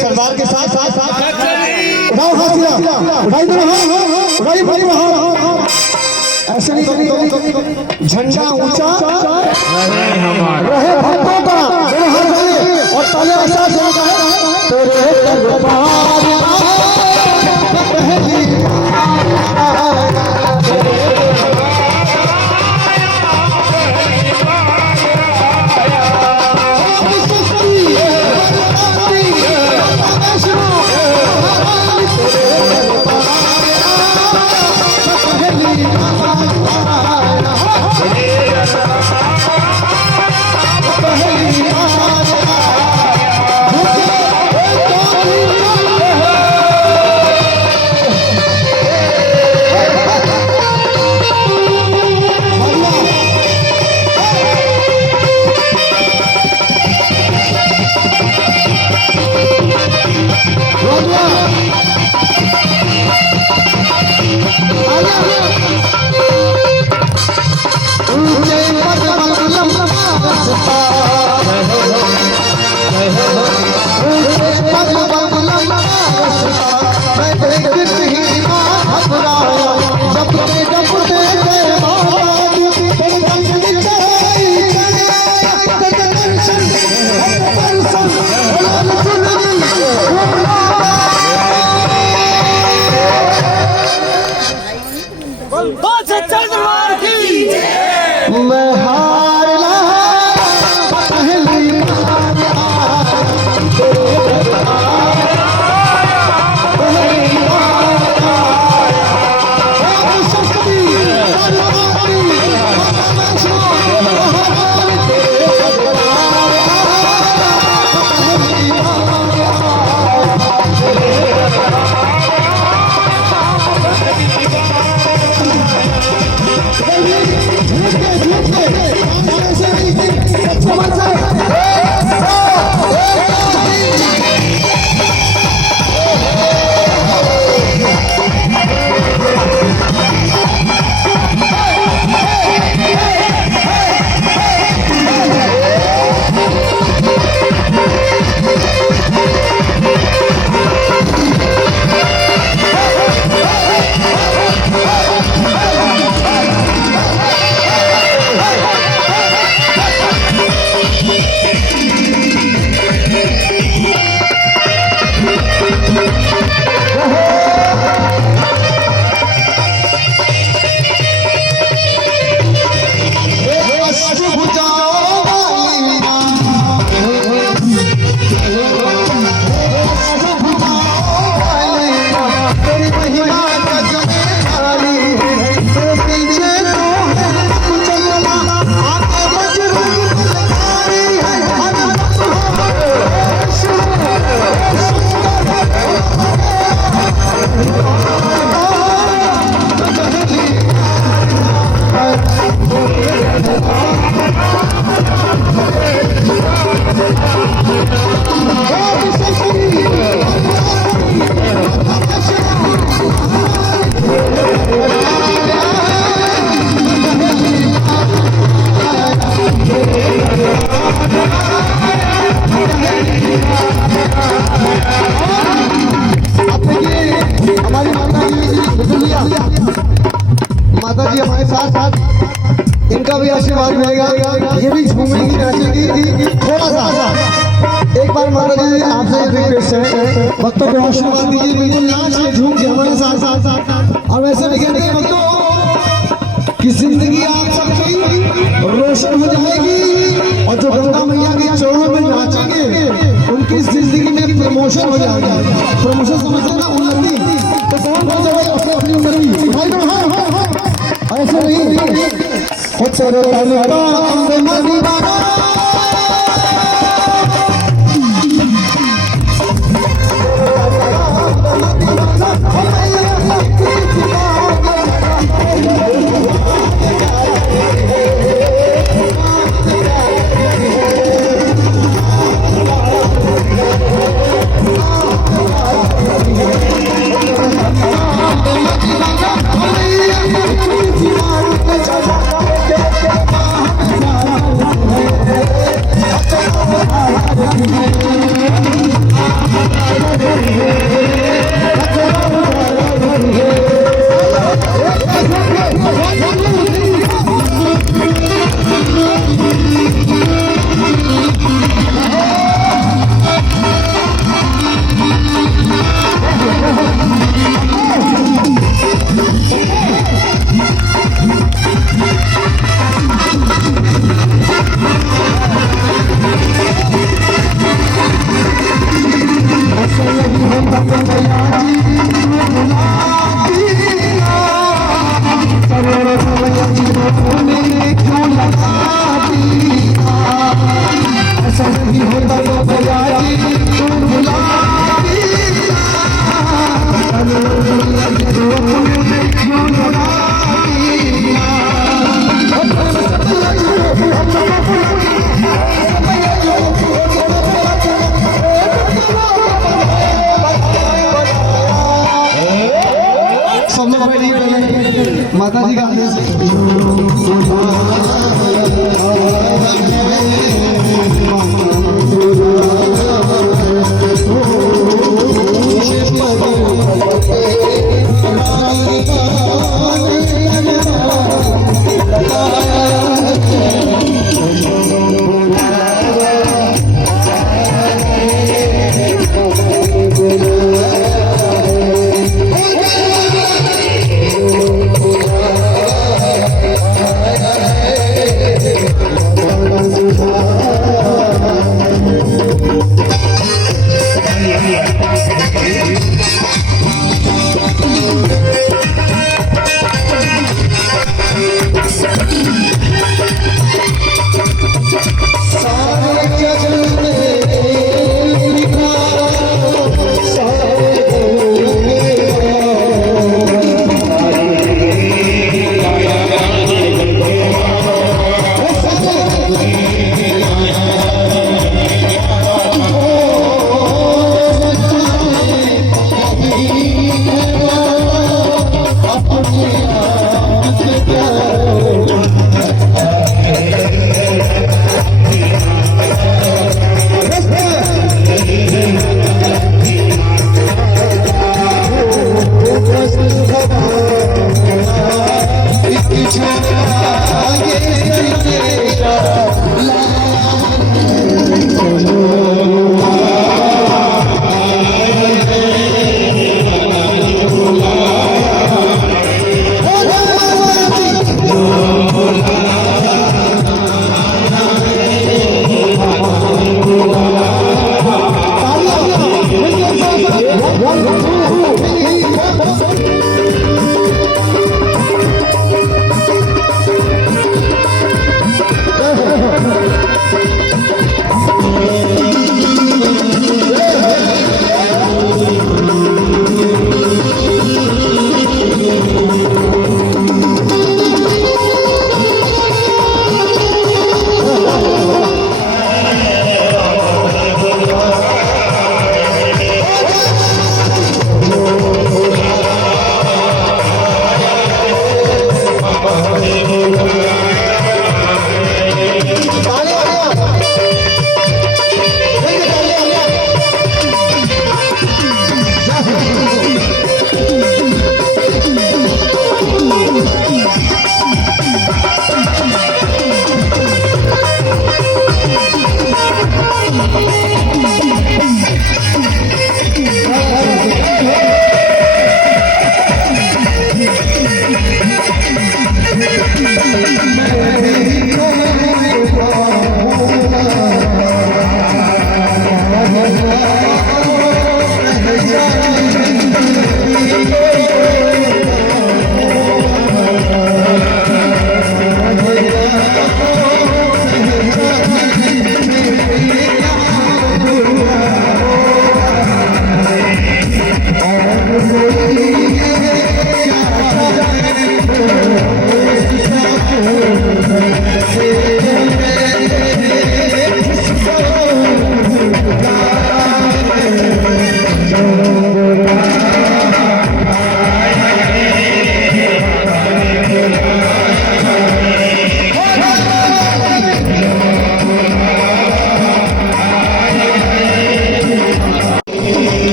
सरदार के साथ साथ उठाओ हाथ सीधा, उठाई दो हाथ, उठाई भाई हाथ, ऐसे नहीं झंडा ऊंचा रहे भक्तों का, मेरे हाथ में और तालियां के साथ चलता है तेरे दरबार माता जी हमारे साथ साथ, इनका भी आशीर्वाद मिलेगा, ये भी झूमेंगी नाचेंगी। थोड़ा सा एक बार माता जी आपसे रिक्वेस्ट है, भक्तों को आशीर्वाद दीजिए, बिल्कुल नाच झूम के हमारे साथ साथ। और वैसे भी कहते हैं भक्तों कि जिंदगी आप सबकी रोशन हो जाएगी, और जो गंगा मैया के चरणों में नाचेंगे उनकी जिंदगी में प्रमोशन हो जाएगा। प्रमोशन समझते ना उन्नति, तो कौन हो जाएगा अपनी अपनी उन्नति। ऐसे नहीं माता जी का आदेश है।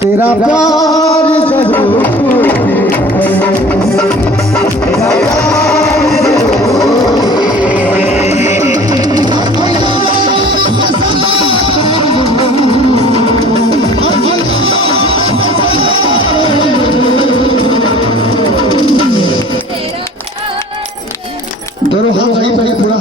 तेरा प्यार जरूर दोनों हाथ सही पहले पूरा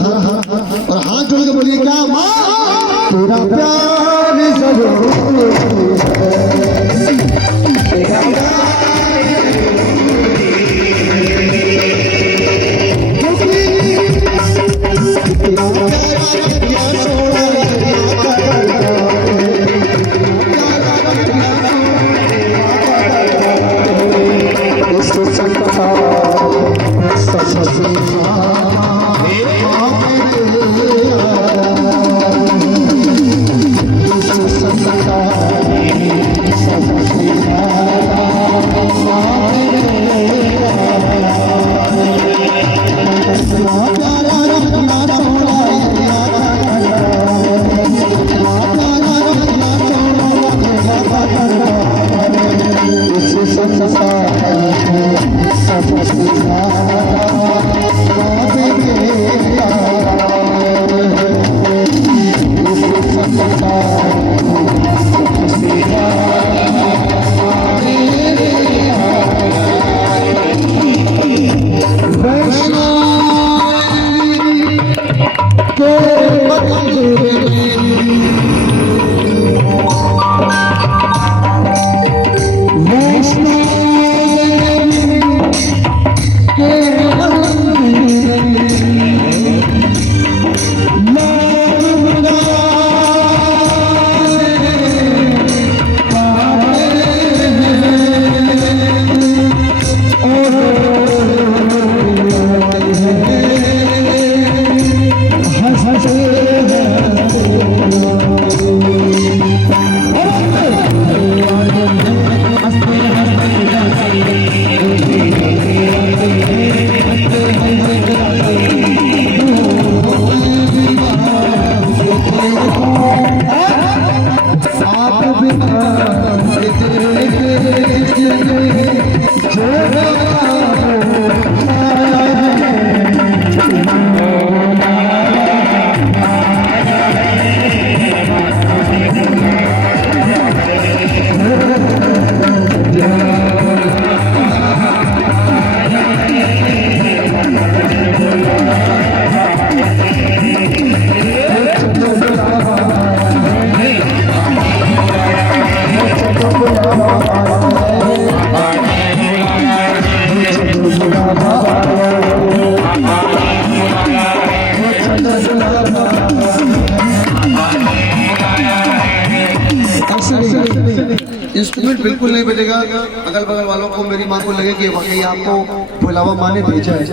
इंस्ट्रूमेंट बिल्कुल नहीं बजेगा। अगल बगल वालों को, मेरी माँ को लगे कि वाकई आपको बुलावा माँ ने भेजा है।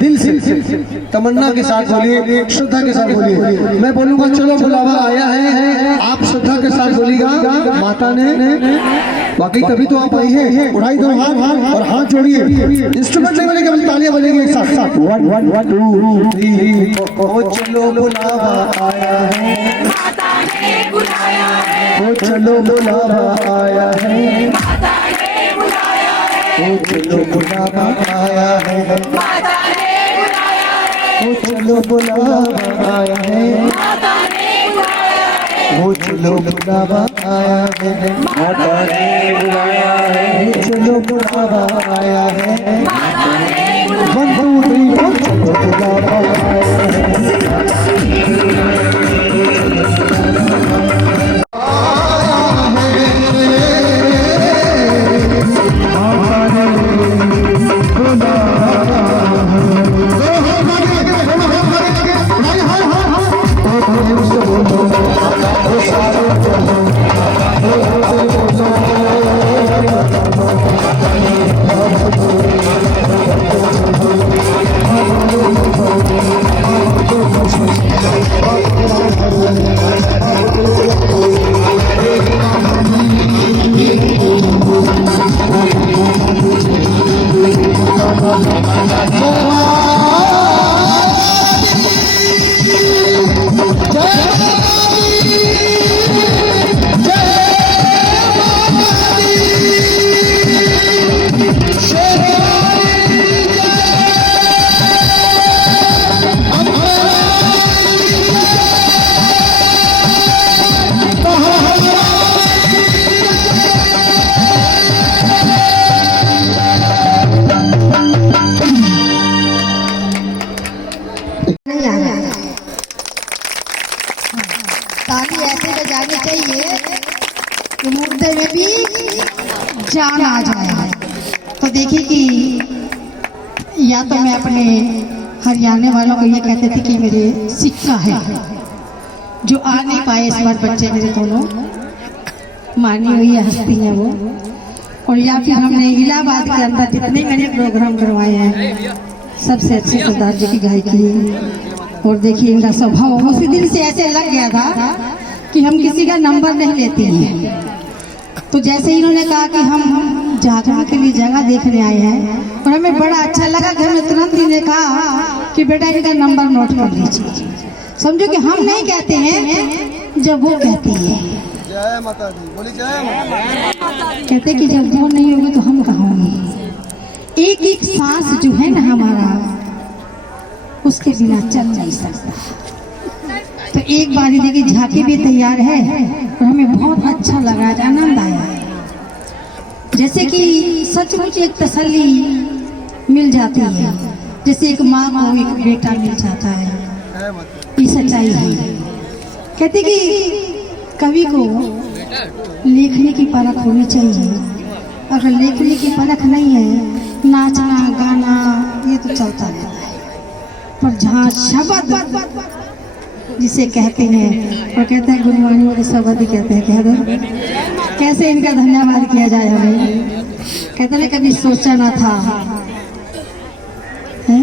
दिल से तमन्ना के साथ बोलिए, श्रद्धा के साथ बोलिए। मैं बोलूंगा चलो बुलावा आया है, आप श्रद्धा के साथ बोलिएगा माता ने वाकई तभी तो आप आई है। उठाई दो हाथ और हाथ जोड़िए। इंस्ट्रूमेंट नहीं बजेगा, तालियां बजेंगी एक साथ साथ। 1 2 3 4 चलो बुलावा आया है, माता ने बुलाया है, ओ चलो बुलावा आया है, माता ने बुलाया है, ओ चलो बुलावा आया है, माता ने बुलाया है, ओ चलो बुलावा आया है, माता ने बुलाया है, ओ चलो बुलावा आया है, माता ने बुलाया है, ओ चलो बुलावा आया है। माता ने 1 2 3 4 चलो बुलावा आया है। ताली ऐसे बजानी चाहिए कि मुर्दे में भी जान आ जाए। तो देखिए कि या तो मैं अपने हरियाणा वालों को ये कहते थे कि मेरे सिक्का है जो आ नहीं पाए इस बार बच्चे मेरे दोनों मानी हुई हस्ती है वो, और या फिर हमने इलाहाबाद के अंदर जितने मैंने प्रोग्राम करवाए हैं सबसे अच्छे सरदार जी की गायकी। और देखिए इनका स्वभाव उसी दिन से ऐसे लग गया था कि हम किसी का नंबर नहीं लेते हैं। तो जैसे इन्होंने कहा कि हम जागरण के लिए जगह देखने आए हैं और हमें बड़ा अच्छा लगा कि हमने तुरंत इन्हें कहा कि बेटा इनका नंबर नोट कर लीजिए। समझो कि हम नहीं कहते हैं जब वो कहती है। जय माता दी, बोली जय माता दी। कहते कि जब वो नहीं होगी तो हम कहाँ होंगे। श्वास जो है ना हमारा, उसके बिना चल नहीं सकता। तो एक बार देखिए झांकी भी तैयार है और हमें बहुत अच्छा लगा, आनंद आया। जैसे कि सचमुच एक तसल्ली मिल जाती है, जैसे एक माँ को एक बेटा मिल जाता है, ये सच्चाई है। कहते कि कवि को लेखनी की परख होनी चाहिए, अगर लेखनी की परख नहीं है, नाचना गाना ये तो चलता रहता है, पर जहाँ शब्द जिसे कहते हैं, और कहते हैं गुणवाणी वाले शब्द ही कहते हैं, कह दो कैसे इनका धन्यवाद किया जाए हमें। कहते हैं कभी सोचा ना था, है?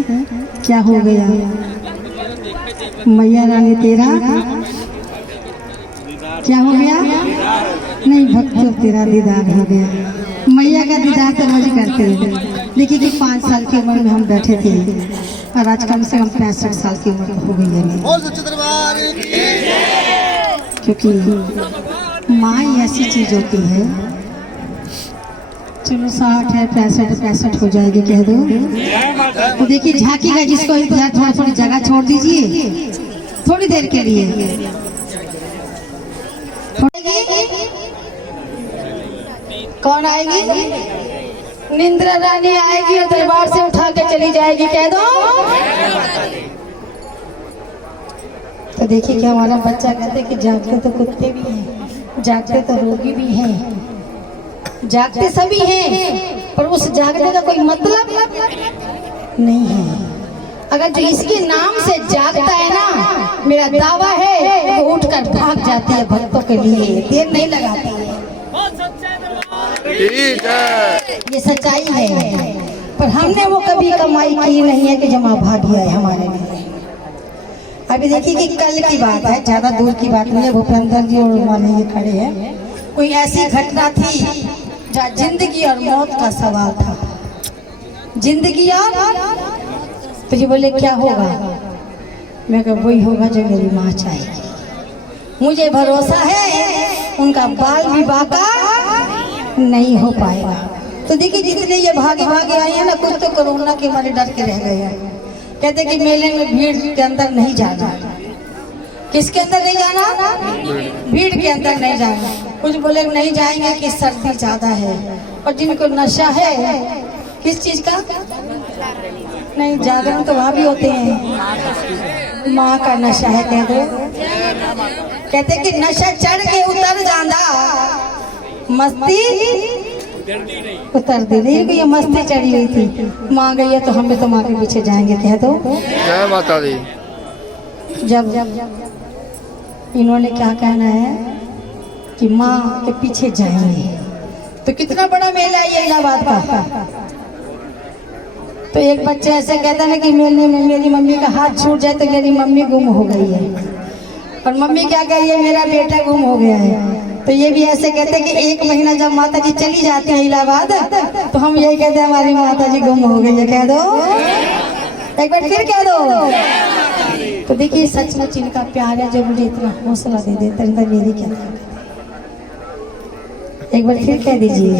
क्या हो गया मैया रानी तेरा, क्या हो गया, नहीं भक्तों तेरा दीदार हो गया। मैया का दीदार तो मजे करते हैं। देखिए कि 5 साल की उम्र में हम बैठे थे और आज कम से कम 65 साल की उम्र हो गई है, क्योंकि माँ ऐसी चीज होती है। चलो 60 है, 65 हो जाएगी कह दो। तो देखिए झांकी का जिसको इंतजार, थोड़ा थोड़ी जगह छोड़ दीजिए थोड़ी देर के लिए। कौन आएगी? निंद्रा रानी आएगी और दरबार से उठा के चली जाएगी, कह दो। तो देखिए कि हमारा बच्चा कहते कि जागते तो कुत्ते भी हैं, जागते तो रोगी भी हैं, जागते सभी हैं, पर उस जागने का कोई मतलब नहीं है। अगर जो इसके नाम से जागता है ना, मेरा दावा है वो उठकर भाग जाती है भक्तों के लिए, देर नहीं लगाती है। ये सच्चाई है, पर हमने वो कभी कमाई की नहीं है कि जमा भागी है हमारे लिए। अभी देखिए कि कल की बात है, ज्यादा दूर की बात नहीं है, भूपेंद्र जी और माने ये खड़े हैं। कोई ऐसी घटना थी जहाँ जिंदगी और मौत का सवाल था, जिंदगी और, तो ये बोले क्या होगा? मैं कहा वही होगा जो मेरी माँ चाहेगी। मुझे भरोसा है उनका बाल विवाह का नहीं हो पाएगा। तो देखिए जितने ये भागे भागे आए हैं ना, कुछ तो कोरोना के मारे डर के रह गए हैं। कहते कि मेले में भीड़ के अंदर नहीं जाना। किसके अंदर नहीं जाना? भीड़ के अंदर नहीं जाना। कुछ बोले नहीं जाएंगे कि सर्दी ज्यादा है, और जिनको नशा है किस चीज का, नहीं जागरण तो वहाँ भी होते हैं, माँ का नशा है कह दो। कहते कि नशा चढ़ के उतर जाना, मस्ती उतर दे रही, ये मस्ती चढ़ी हुई थी, माँ गई है तो हम भी तो माँ के पीछे जाएंगे कह दो। जय माता दी। जब इन्होंने क्या कहना है कि माँ के पीछे जाएंगे, तो कितना बड़ा मेला है ये इलाहाबाद का। तो एक बच्चे ऐसे कहता है ना कि मेले में मेरी मम्मी का हाथ छूट जाए तो मेरी मम्मी गुम हो गई है, और मम्मी क्या कह रही है मेरा बेटा गुम हो गया है। तो ये भी ऐसे कहते हैं कि 1 महीना जब माता जी चली जाती है इलाहाबाद, तो हम यही कहते हैं हमारी माता जी गुम हो गई है, कह दो एक बार फिर कह दो। तो देखिए सचमुच इनका प्यार है जो मुझे इतना हौसला दे देता है, मेरी क्या, एक बार फिर कह दीजिए।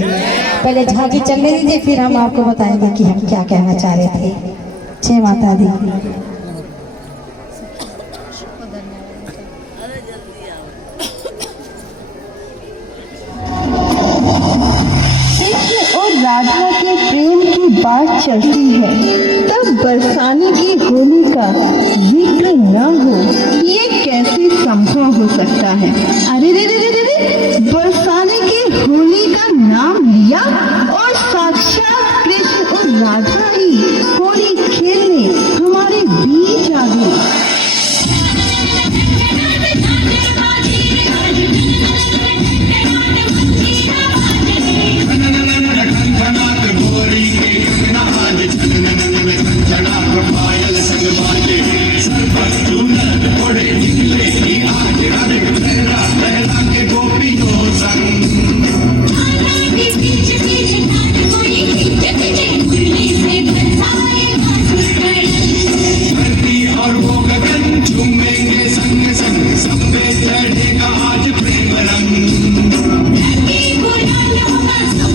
पहले झांकी चलने दीजिए, फिर हम आपको बताएंगे कि हम क्या कहना चाह रहे थे। जय माता दी। और राधा के प्रेम की बात चलती है, तब बरसाने की होली का जिक्र न हो, ये कैसे संभव हो सकता है? अरे रे रे रे रे, बरसाने की होली का नाम लिया और साक्षात कृष्ण और राधा ही होली खेलने हमारे बीच आ गए।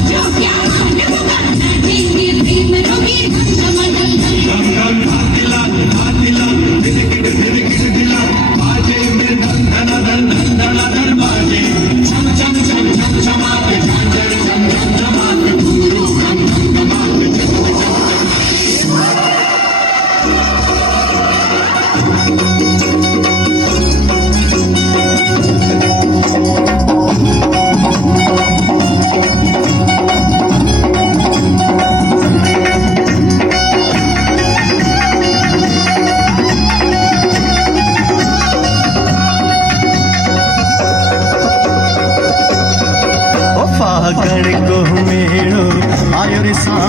जो क्या होगा, सब देंगे प्रेम रोगी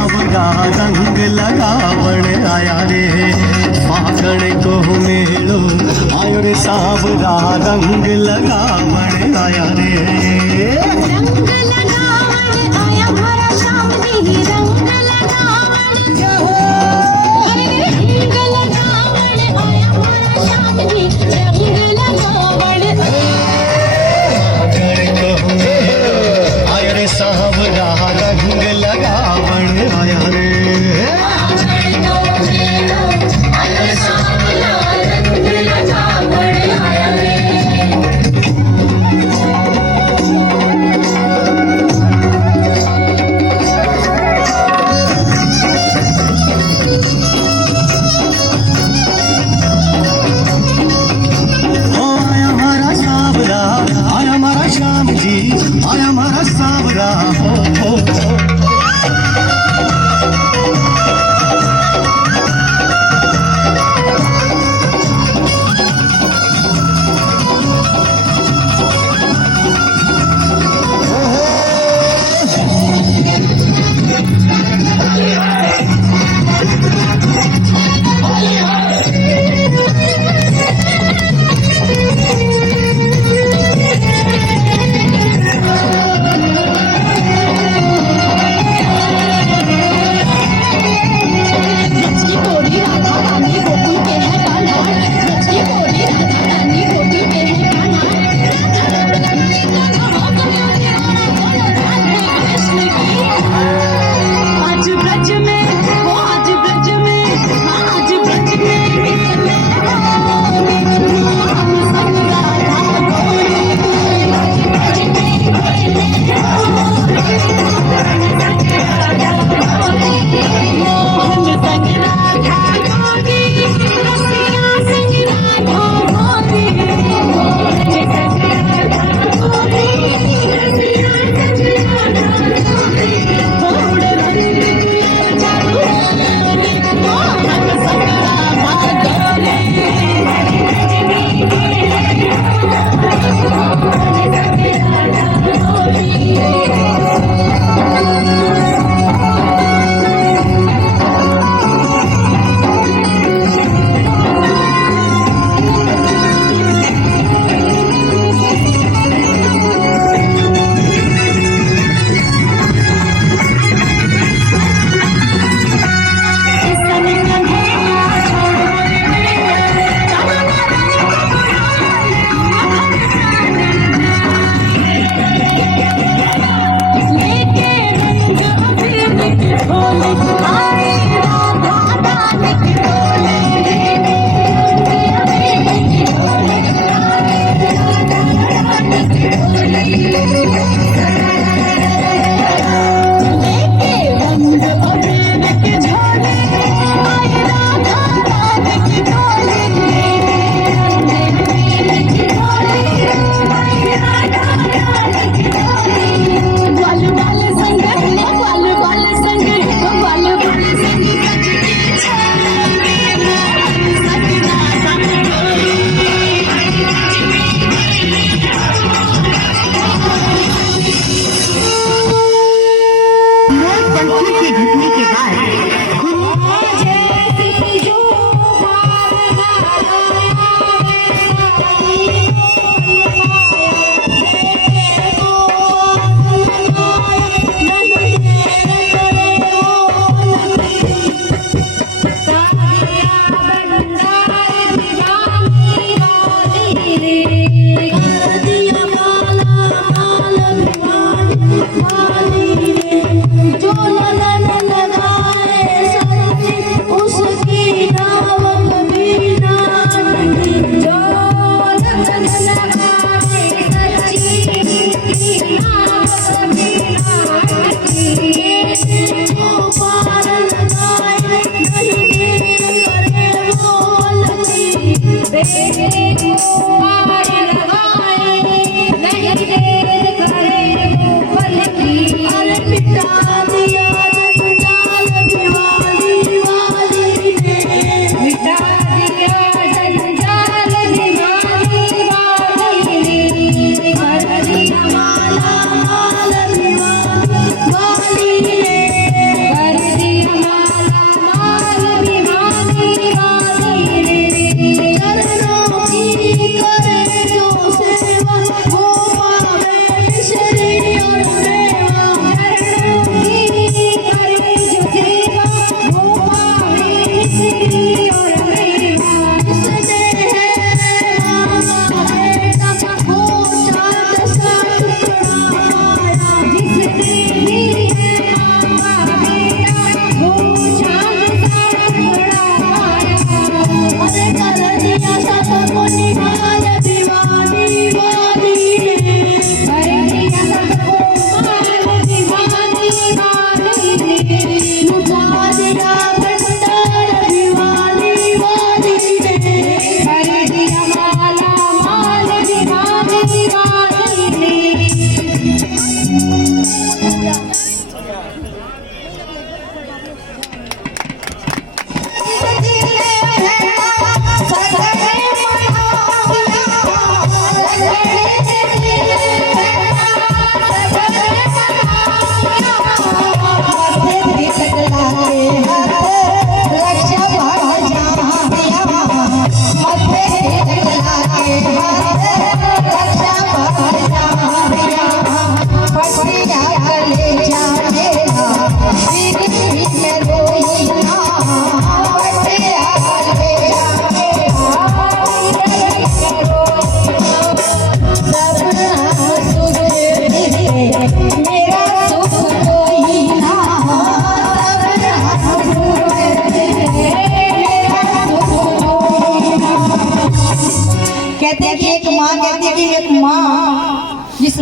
सावरा रंग लगावण आया रे फागण को मेलो आयो रे सावरा रंग लगावण आया रे रंग लगावण आया मारा श्याम जी रंग लगावण रंग लगावण आया मारा श्याम जी रंग लगावण फागण को मेलो आयो रे सावरा रंग लगावण आया रे आया हमारा सावरा हो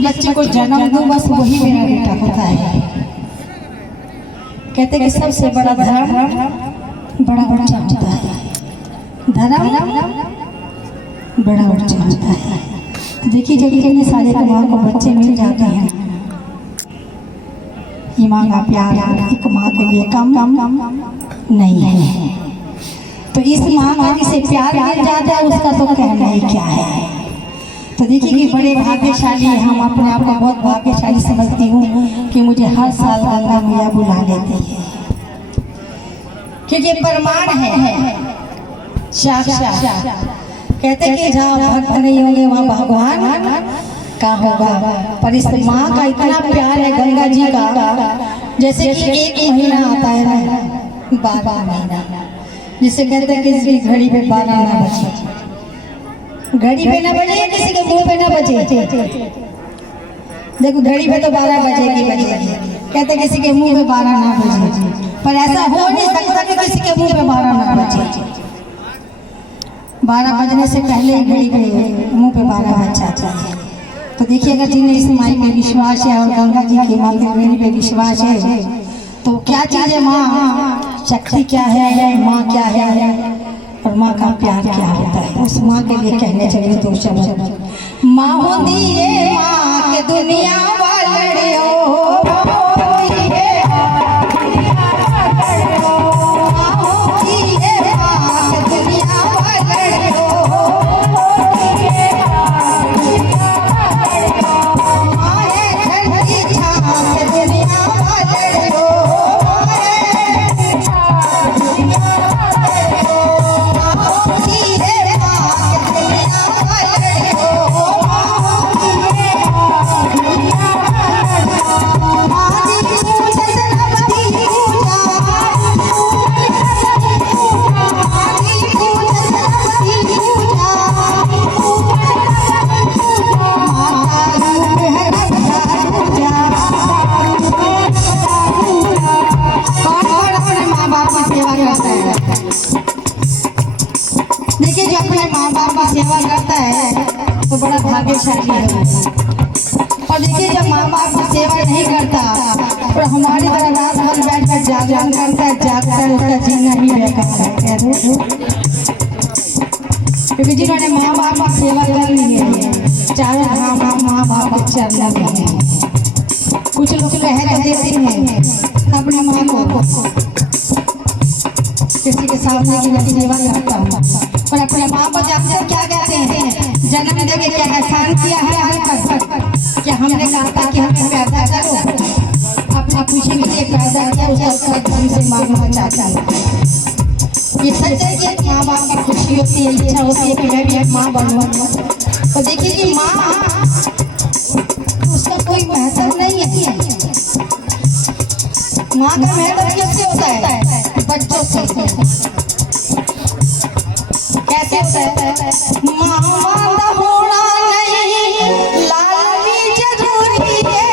बच्चे को जन्म दूं बस वही मेरा बेटा होता है। कहते कि सबसे बड़ा धर्म बड़ा बच्चा होता है, धर्म बड़ा बच्चा होता है। देखिए जब इतने सारे माँ को बच्चे मिल जाते हैं, ये माँ का प्यार एक माँ के लिए कम नहीं है। तो इस माँ का जिसे प्यार मिल जाता है उसका तो कहना ही क्या है। तो देखिए कि बड़े भाग्यशाली हैं, हम अपने आप को बहुत भाग्यशाली समझती हूँ कि मुझे हर साल गंगा मैया बुला लेती है, क्योंकि ये प्रमाण है साक्षात। कहते कि जहाँ भक्त नहीं होंगे वहाँ भगवान का होगा। पर इस माँ का इतना प्यार है गंगा जी का, जैसे कि एक महीना आता है ना, 12 महीना, जिसे कहते हैं किसी की घड़ी पे 12 ना बजे, घड़ी पे ना बजे, किसी के मुंह पे ना बजे। देखो घड़ी पे तो 12 बजेगी, कहते किसी के मुंह पे 12 ना बजे, पर ऐसा हो नहीं सकता कि किसी के मुंह पे 12 ना बजे। 12 बजने से पहले ही घड़ी पे मुंह पे 12 बज जाता है। तो देखिए अगर जिन्हें इस माई पे विश्वास है और गंगा जी की माँ के पे विश्वास है, तो क्या चीज़ है माँ, शक्ति क्या है, माँ क्या है और माँ का प्यार क्या होता है। उस माँ के लिए कहने चाहिए दो शब्द, माँ हो दिए माँ के दुनिया वाले हो, देखिए जो अपने माँ बाप की सेवा करता है तो बड़ा भाग्यशाली है। और देखिए जब माँ बाप की सेवा नहीं करता और हमारी तरह रात भर बैठ कर जागरण करता है, जागकर उसका जीना ही बेकार है। क्योंकि जिन्होंने माँ बाप की सेवा कर ली है, चारों धाम माँ बाप के चरण में है। कुछ लोग कह देते हैं अपनी माँ को किसी के सामने की मैं सेवा करता हूँ, पर अपने माँ को जानते हो क्या कहते हैं, जन्म देके क्या एहसान किया है हमें, क्या हमने कहा था कि हमें पैदा करो, अपना खुशी के लिए पैदा किया, उसका धन से मांगना चाहता है। ये सच है कि माँ बाप की खुशी होती है, इच्छा होती है कि मैं भी एक माँ बनूँ। तो देखिए कि माँ उसका कोई महत्व नहीं है। माँ का महत्व किससे होता है, बच्चों से। कैसे होता है, माँ माता होना नहीं लालनी जरूरी है,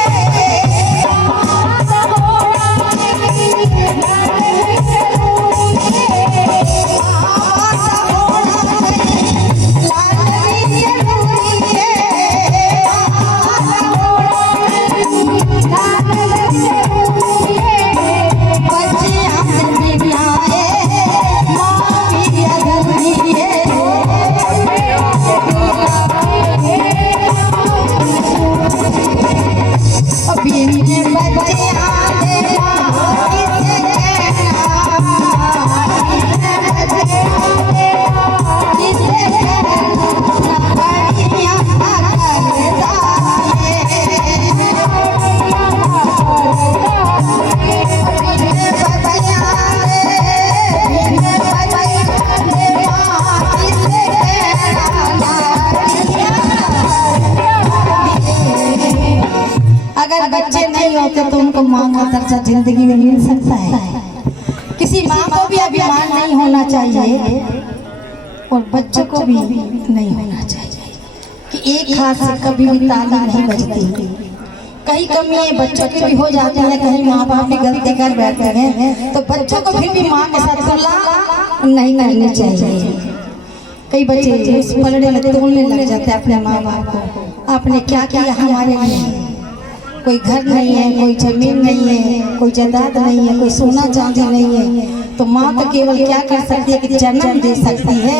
माता होना नहीं लालनी जरूरी है, माता होना नहीं लालनी जरूरी है, माता होना नहीं लालनी जरूरी है। बच्चे हमने बिठाए माँ भी अधूरी है। अभी बच्चे आते अगर बच्चे नहीं होते तो उनको माँ का दर्जा जिंदगी में मिल सकता है। किसी माँ को भी अभिमान नहीं होना चाहिए और बच्चों को भी नहीं होना चाहिए कि एक हाथ से कभी भी ताली नहीं बजती। कहीं कमियां बच्चों की भी हो जाती है, कहीं माँ बाप भी गलती कर बैठते हैं, तो बच्चों को फिर भी माँ के साथ तुलना नहीं करनी चाहिए। कई बच्चे उस पलड़े में तोड़ने लग जाते हैं अपने माँ बाप को। आपने क्या किया हमारे लिए। कोई घर नहीं है, कोई जमीन नहीं है, कोई जायदाद नहीं है, कोई सोना चांदी नहीं है, तो माँ तो केवल क्या कर सकती है कि जन्म दे सकती है,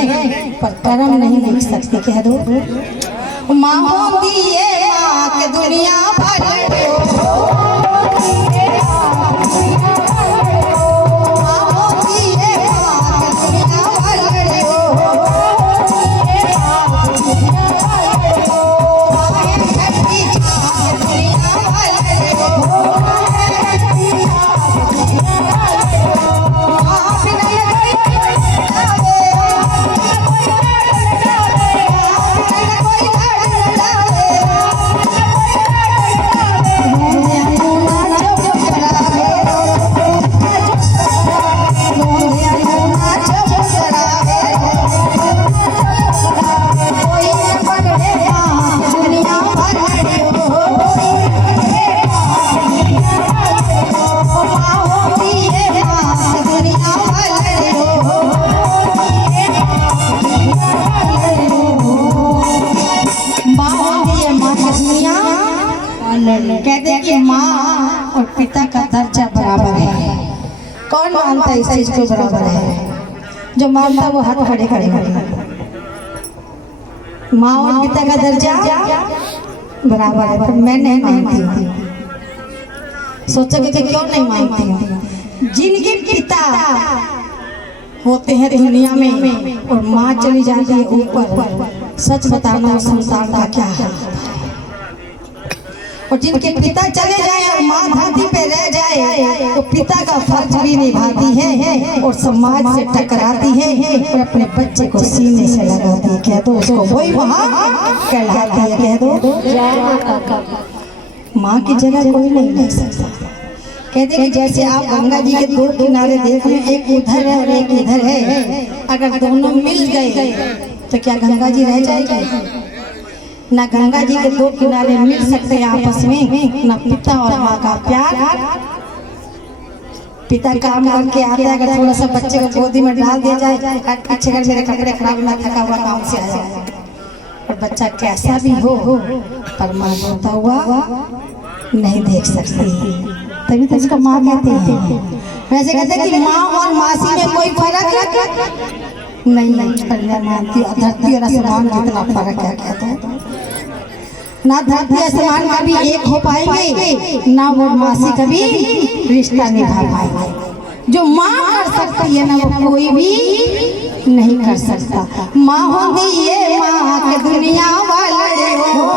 पर कर्म नहीं देख सकती। कह दो माँ होती है माँ के दुनिया भर कहते हैं कि माँ और पिता का दर्जा बराबर है। कौन मानता है इस चीज को बराबर है? जो मानता वो हाथ खड़े खड़े माँ और पिता का दर्जा बराबर है, पर मैं नहीं मानती हूँ। सोचोगे कि क्यों नहीं मानती हूँ? जिनके पिता होते हैं दुनिया में और माँ चली जाती है ऊपर, सच बताना संसार का क्या है। और जिनके पिता चले जाए और माँ धरती पे रह जाए तो पिता का फर्ज भी निभाती है और समाज से टकराती है और अपने बच्चे को सीने से लगाती है। कह दो उसको वही वहाँ कहलाती है। कह दो माँ की जगह कोई नहीं ले सकता। कहते कि जैसे आप गंगा जी के दो किनारे देख लें, एक उधर है और एक इधर है, अगर दोनों मिल गए तो क्या गंगा जी रह जाएगी? ना गंगा जी के दो किनारे मिल सकते हैं आपस में, ना पिता और माँ का प्यार। पिता काम करके आता है, अगर थोड़ा सा बच्चे को गोदी में डाल दिया जाए, अच्छे घर मेरे कपड़े खराब ना, थका हुआ काम से आया, और बच्चा कैसा भी हो पर माँ रोता हुआ नहीं देख सकती, तभी तो इसको माँ कहते हैं। वैसे कहते हैं कि माँ और मासी में कोई फर्क नहीं, पर मैं मानती हूँ धरती और आसमान जितना फर्क है। कहते हैं ना धरती आसमान कभी एक हो पाएंगे, ना वो मासी कभी रिश्ता निभा पाएंगे। जो माँ कर सकती है ना वो कोई भी नहीं कर सकता। माँ होती है माँ के दुनिया वाले हो,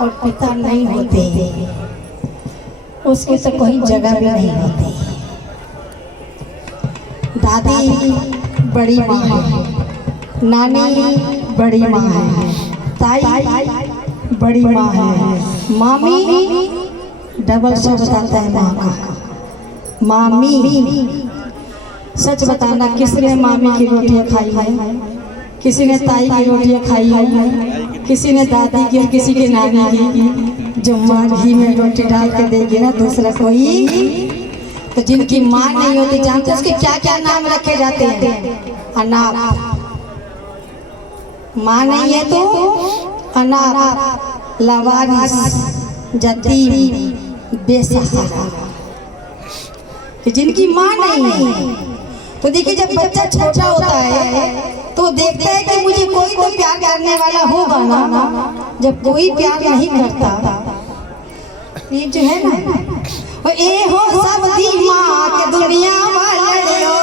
और पिता नहीं होते उसकी तो कोई जगह भी नहीं होती। दादी बड़ी माँ है, नानी बड़ी माँ है, ताई बड़ी माँ है, मामी डबल शब्द बताता है माँ का, मामी। सच बताना किसने मामी की रोटियाँ खाई है? किसी ने ताई की रोटियाँ खाई है, किसी ने दादी की और किसी के नानी की। जो माँ घी में रोटी डाल के देगी ना दूसरा कोई, तो जिनकी माँ नहीं होती जानते उसके क्या क्या नाम रखे जाते हैं? अनाथ। माँ नहीं है तो अनाथ लावारिस यतीम बेसहारा, जिनकी माँ नहीं है। तो देखिए जब बच्चा छोटा होता है तो देखता है कि मुझे कोई तो प्यार करने वाला होगा ना। जब कोई प्यार नहीं करता, ये जो है ना, ए हो सब दी माँ के दुनिया वाले हो,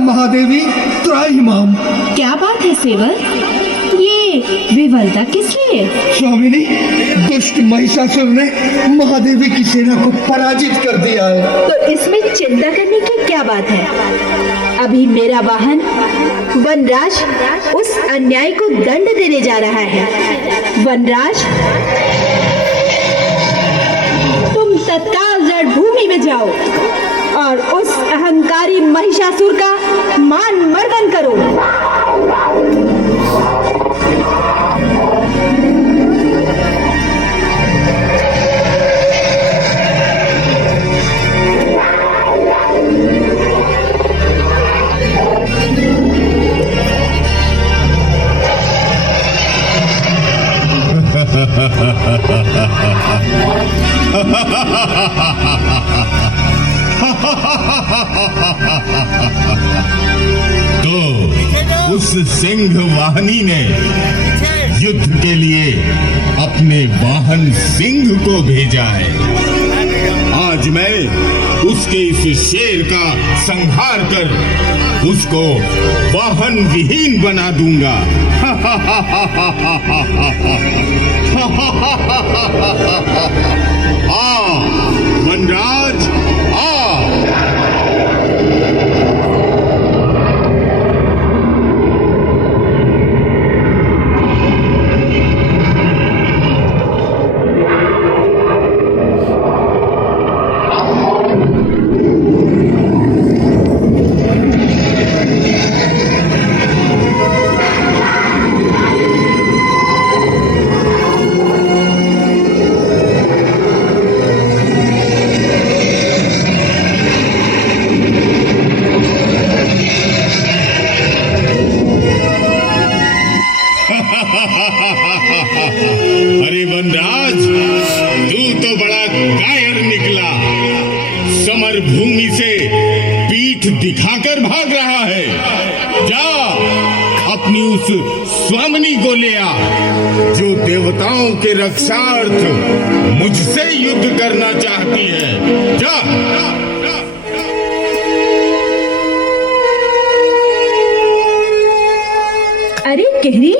महादेवी त्राहिमाम। क्या बात है सेवक, ये विवलता किस लिए? स्वामिनी, दुष्ट महिषासुर ने महादेवी की सेना को पराजित कर दिया है। तो इसमें चिंता करने की क्या बात है? अभी मेरा वाहन वनराज उस अन्याय को दंड देने जा रहा है। वनराज, तुम तत्काल रणभूमि में जाओ और उस अहंकारी महिषासुर का मान मर्दन करो। तो उस सिंह वाहिनी ने युद्ध के लिए अपने वाहन सिंह को भेजा है। आज मैं उसके इस शेर का संहार कर उसको वाहन विहीन बना दूंगा। आ वनराज आ। अरे वनराज, तू तो बड़ा कायर निकला। समर भूमि से पीठ दिखाकर भाग रहा है। जा अपनी उस स्वामिनी को ले आ जो देवताओं के रक्षार्थ मुझसे युद्ध करना चाहती है। जा। अरे केहरी,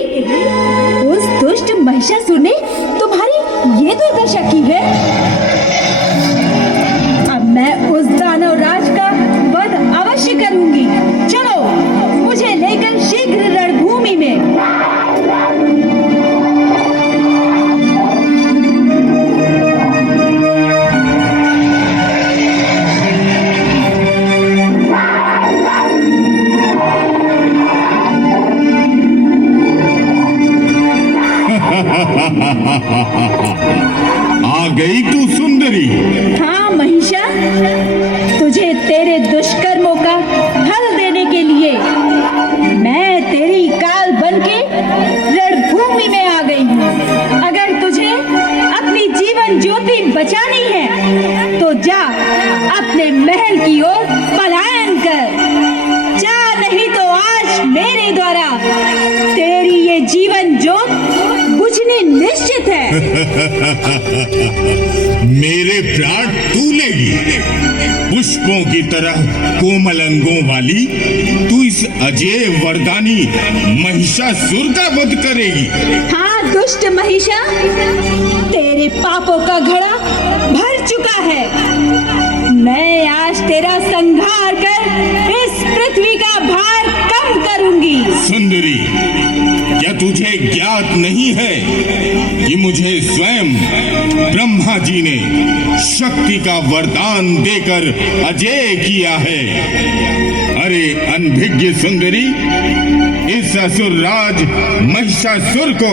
उस दुष्ट महिषासुर ने तुम्हारी ये दुर्दशा की है। अब मैं उस दानव राज का वध अवश्य करूंगी। चलो मुझे लेकर शीघ्र रणभूमि में। अपने महल की ओर पलायन कर। जा, नहीं तो आज मेरे द्वारा तेरी ये जीवन ज्योत बुझनी निश्चित है। मेरे प्राण तू लेगी, पुष्पों की तरह कोमल अंगों वाली तू इस अजय वरदानी महिषासुर का वध करेगी। हाँ दुष्ट महिषा, तेरे पापों का घड़ा भर चुका है। मैं आज तेरा संहार कर इस पृथ्वी का भार कम करूंगी। सुंदरी, क्या तुझे ज्ञात नहीं है कि मुझे स्वयं ब्रह्मा जी ने शक्ति का वरदान देकर अजय किया है। अरे अनभिज्ञ सुंदरी, इस असुर राज महिषासुर को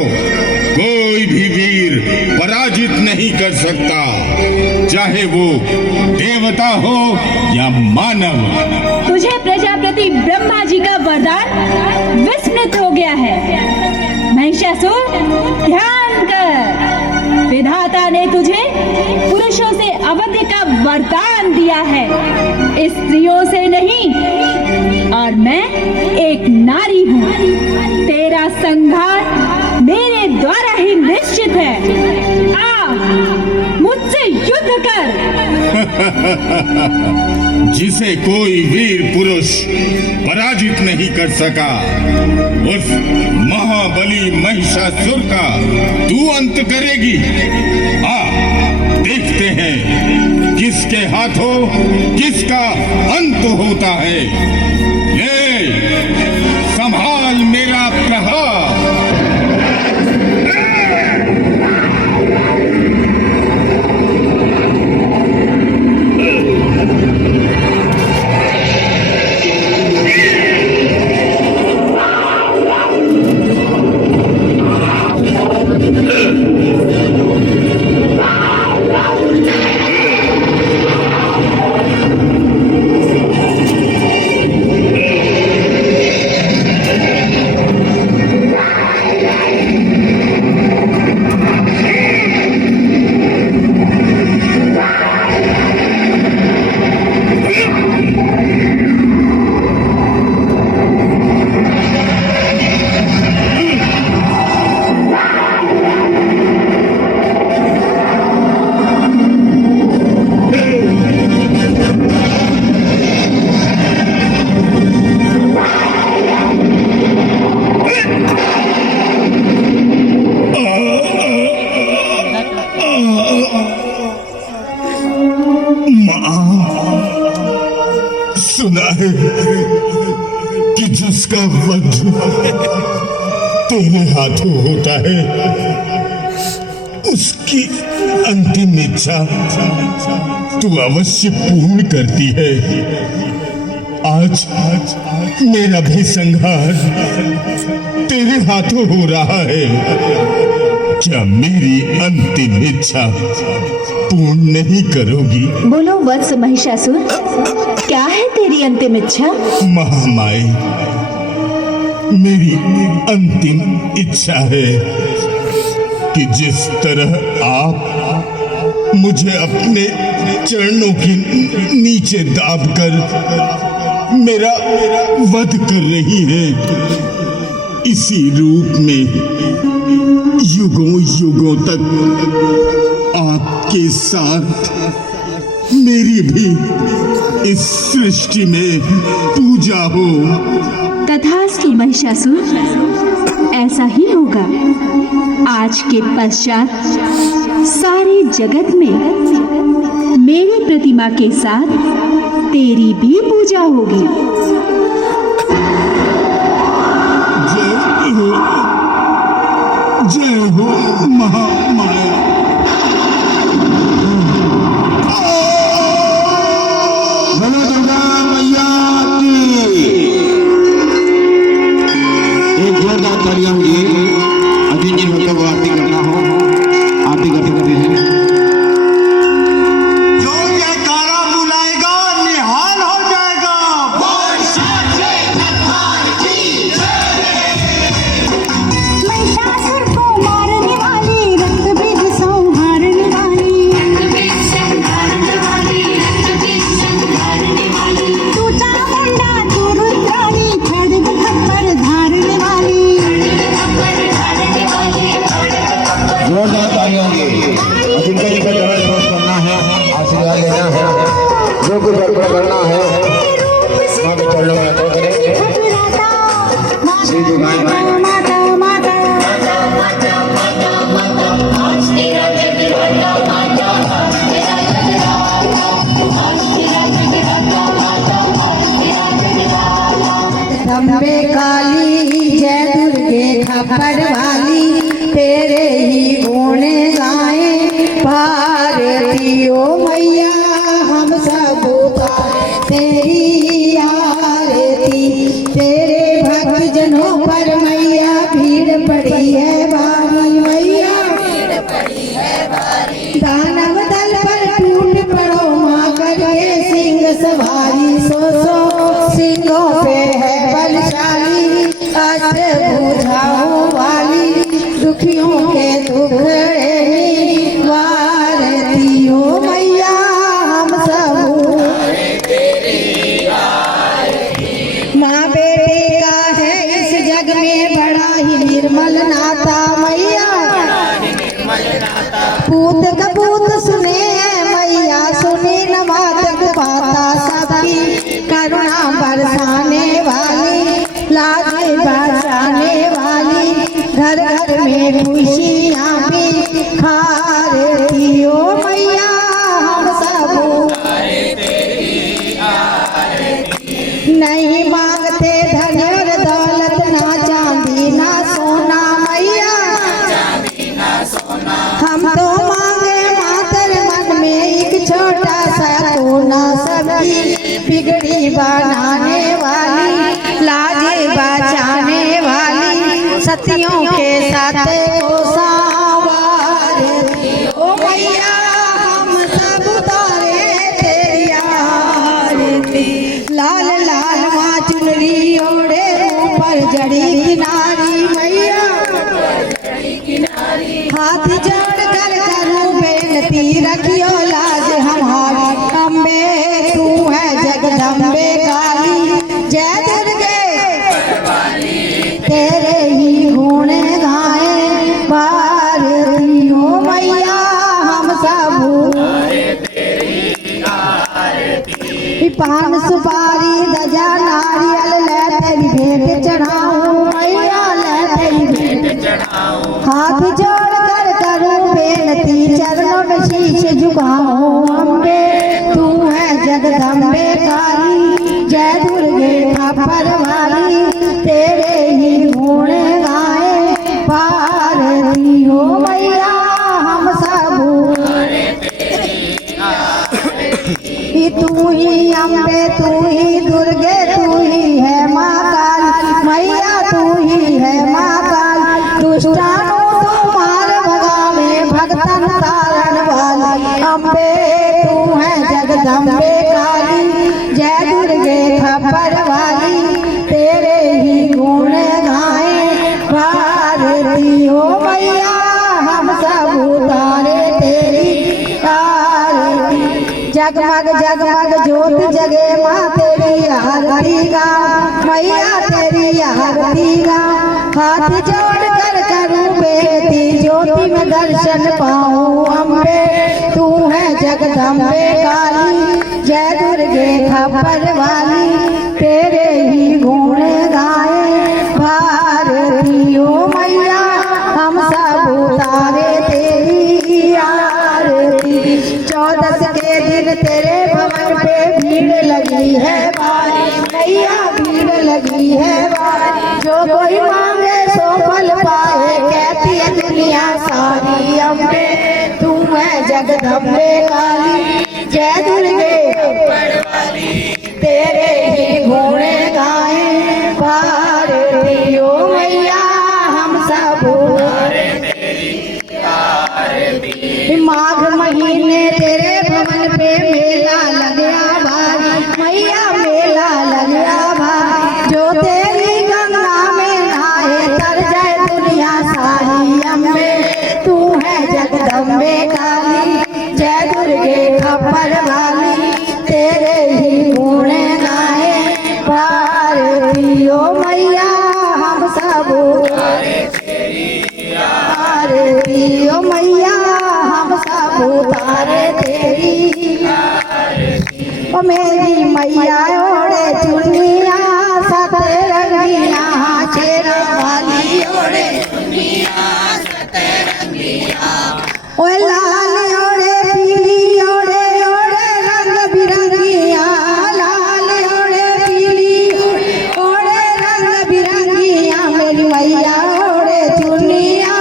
कोई भी वीर पराजित नहीं कर सकता, चाहे वो देवता हो या मानव। तुझे प्रजापति ब्रह्मा जी का वरदान विस्मृत हो गया है। महिषासुर, ध्यान कर, विधाता ने तुझे पुरुषों से अवध्य का वरदान दिया है, स्त्रियों से नहीं। और मैं एक नारी हूँ, तेरा संहार मेरे द्वारा ही निश्चित है। आ, मुझसे युद्ध कर। जिसे कोई वीर पुरुष पराजित नहीं कर सका, उस महाबली महिषासुर का तू अंत करेगी। आ, देखते हैं किसके हाथों किसका अंत होता है। ये संभाल मेरा प्रहार। सुना है कि जिसका वध तेरे हाथों होता है, उसकी अंतिम इच्छा तू अवश्य पूर्ण करती है। आज मेरा भी संहार तेरे हाथों हो रहा है। क्या मेरी अंतिम इच्छा पूर्ण नहीं करोगी? बोलो वत्स महिषासुर, क्या है तेरी अंतिम इच्छा? महामाई, मेरी अंतिम इच्छा है कि जिस तरह आप मुझे अपने चरणों के नीचे दाबकर मेरा वध कर रही हैं, इसी रूप में युगों युगों तक आपके साथ मेरी भी इस सृष्टि में पूजा हो। तथास्तु महिषासुर, ऐसा ही होगा। आज के पश्चात सारे जगत में मेरी प्रतिमा के साथ तेरी भी पूजा होगी। जय हो महामाया। बोलो दुर्गा मैया की। एक जोरदार तालियां होगी। अभी जिन भक्तों को आरती करना हो, आरती करते करते हैं। जो जयकारा बुलाएगा निहाल हो जाएगा। महिषासुर को मारने वाली रक्त बीज सौंदर्य आया है, जो कुछ अर्पण करना है माँ के चरणों में अर्पण करें। श्री जी अम्बे काली जय दुर्गे खप्पर वाली, तेरे ही गुण गाए भारती ओ मैया हम सब उतारे तेरी आरती। तेरे भक्त जनों पर मैया भीड़ पड़ी है भारी, मैया भीड़ पड़ी है भारी। दानव दल पर टूट पड़ो माँ करके सिंह सवारी, सो सिंहों पे है बलशाली, अष्ट बुझाओ वाली, दुखियों के दुखड़े वारती हो मैया हम सब। माँ बेटे का है इस जग में बड़ा ही निर्मल नाता मैया, पूत कपूत सुने मैया सुने न मात पाता, सबकी करुणा बरसाने वाली, लाज बरसाने वाली, घर घर में खुशियाँ भी खारती हो मैया हम सब। नहीं मांगते धन और दौलत, ना चांदी ना सोना मैया, हम तो मांगे मातर मन में एक छोटा सा कोना, सबकी बिगड़ी बनाने वाली, लाजे बचाने वाली, सतियों के साथ को संवारती ओ मैया हम सब उतारे तेरी आरती। लाल लाल माँ चुनरी ओढ़े ऊपर जड़ी किनारी मैया, हाथ जोड़ कर करूं बेनती, रखियो लाज हमारी अम्बे, तू है जगदम्बे काली जय दुर्गे, तेरे ही गुण गाए भारती हो मैया हम सब। पान सुपारी दजा नारियल ले तेरी भेंट चढ़ाऊं मैया, ले तेरी भेंट चढ़ाऊं, हाथ जोड़ कर करूं बेनती, चरणों में शीश झुकाऊं अम्बे, तू है जगदम्बे काली जय दुर्गे खप्पर वाली, तेरे ही गुण गाए भारती हो मैया हम सब। तू ही अम्बे तू ही दुर्गे, तू ही है माँ काली मैया, तू ही है माँ काली, दुष्टानु तुम्हार भगावे भक्तन तारण वाली, अम्बे तू है जगदम्बे काली जय दुर्गे खप्पर वाली, तेरे ही गुण गाए भारती हो मैया हम सब उतारे तेरी आरती। जगमग जगमग ज्योत जगे माँ तेरी आरती का मैया, तेरी आरती का, हाथ जोड़ कर करूं बेनती, ज्योति में दर्शन पाऊं अम्बे, तू है जगदम्बे काली जय दुर्गे खप्पर वाली, तेरे ही गुण गाए भारती हो मैया हम सब उतारे तेरी आरती। 14 के दिन तेरे भवन पे भीड़ लगी है भारी मैया, भीड़ लगी है भारी, जो कोई मांगे सो फल पाए कहती है दुनिया सारी अम्बे, तू है जगदम्बे काली जय दुर्गे खप्पर वाली, तेरे ही गुण गाए भारती हो मैया हम सब। माघ महीने तेरे भवन पे मेला लगा भारी मैया, मेला लगा भारी, जो तेरी गंगा में नहाए तर जाए दुनिया सारी अम्बे, तू है जगदम्बे काली जय दुर्गे खप्पर वाली, तेरे ही गुण गाए भारती हो मैया हम सब। आरती ओ मैया हम सब उतारे तेरी ओ मेरी मैया ओढ़े चुनिया सतरंगिया शेरा वाली ओढ़े ओ लाल ओढ़े पीली ओढ़े ओढ़े रंग बिरंगिया लाल ओढ़े पीली ओढ़े रंग बिरंगिया मेरी मैया ओढ़े चुनिया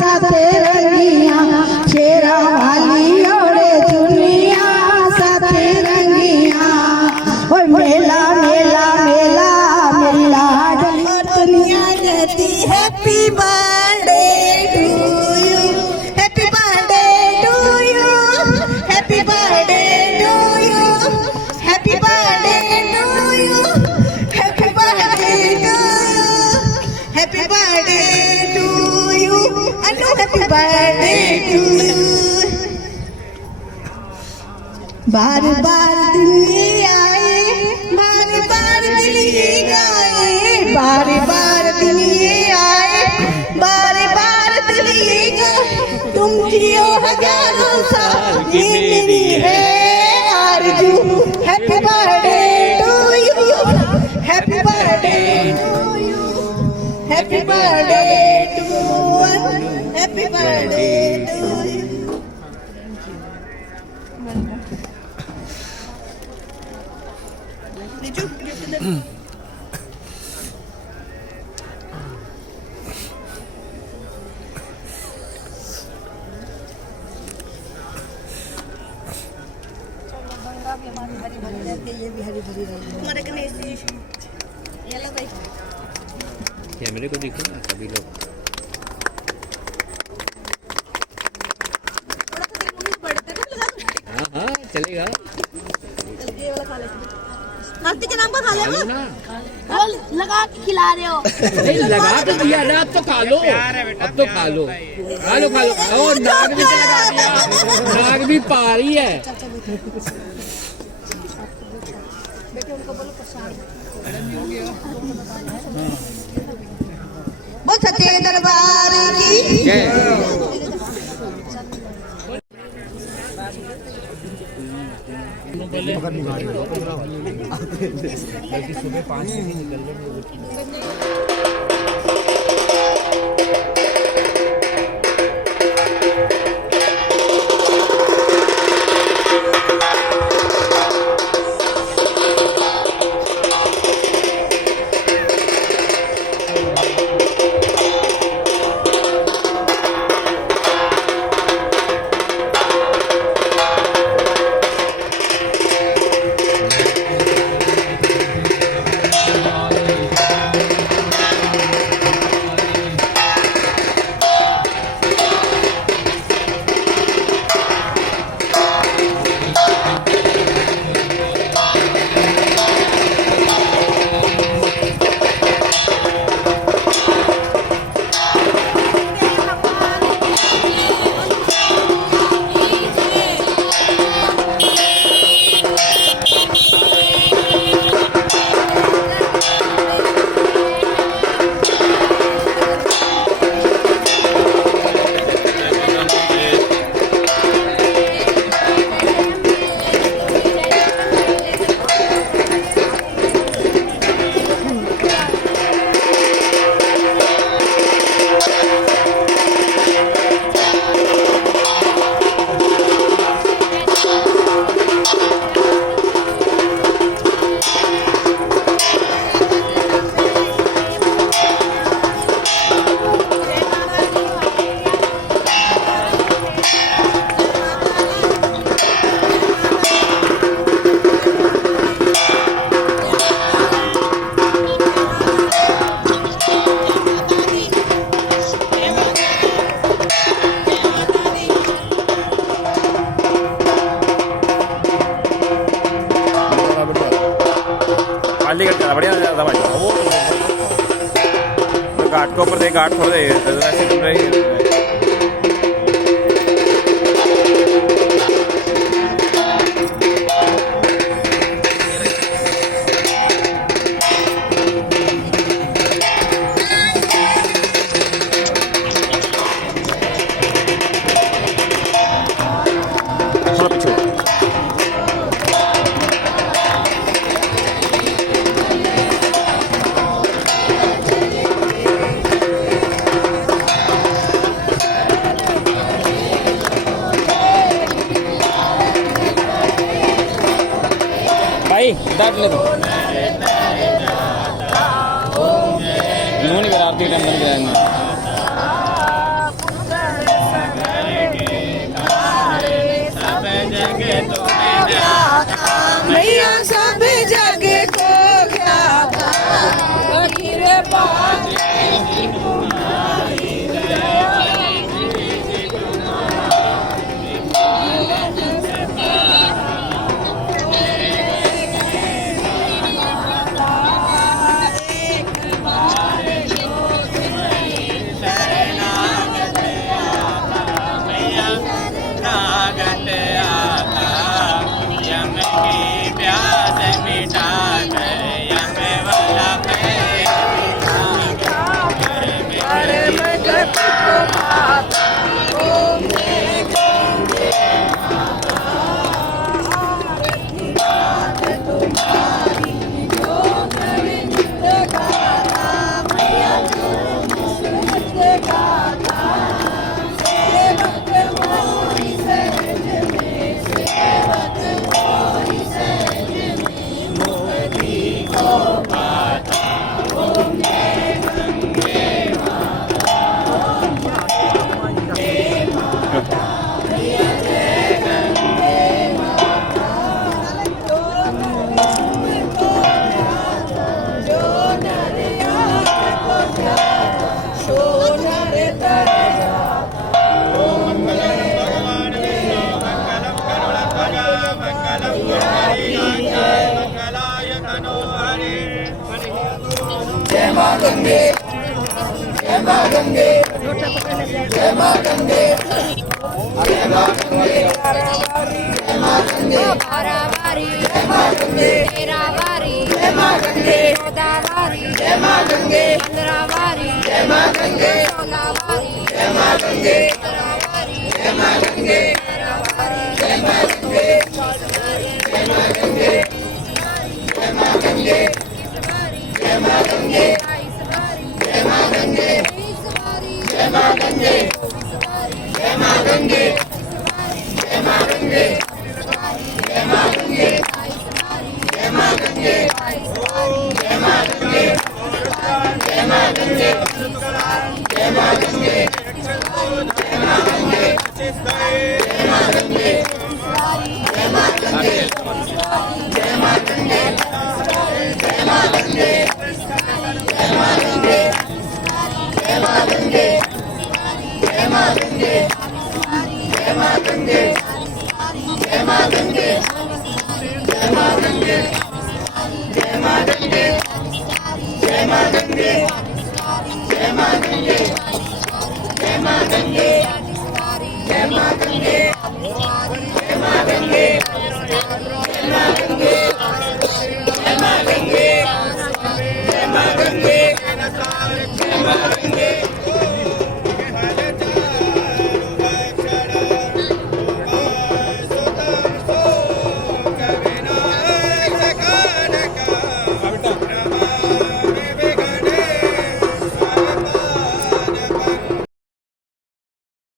सतरंगिया शेरा वाली ओढ़े चुनिया सतरंगिया ओ मेला मेला मेला मेला दुनिया कहती happy birthday to you happy birthday to you happy birthday to you happy birthday to you happy birthday to you happy birthday to you Anu happy birthday to you बार बार दिल्ली आए बार बार दिल्ली गए बार बार दिल्ली आए बार बार दिल्ली गए तुम जियो हजारों साल ये मेरी है आरज़ू happy birthday to you happy birthday to you happy birthday to happy birthday to you कैमरे को देखो ना सभी लोग। हाँ हाँ चलेगा। नाश्ते के नाम पर खा खा लो ना। और लगा के खिला रहे हो नहीं लगा के दिया ना, अब तो खा लो, अब तो खा लो, खा लो खा लो। और नाक भी तो लगा दिया, नाक भी पा रही है। वो सच्चे दरबार की सुबह 5 बजे निकल बढ़िया दवा घाट के ऊपर दे, घाट थोड़ा दे ऐसे चल रही है। भाई डाट ले दो नहीं करा आरती के टाइम बन गया मैया सब जगह को क्या रे पास जय मां गंगे।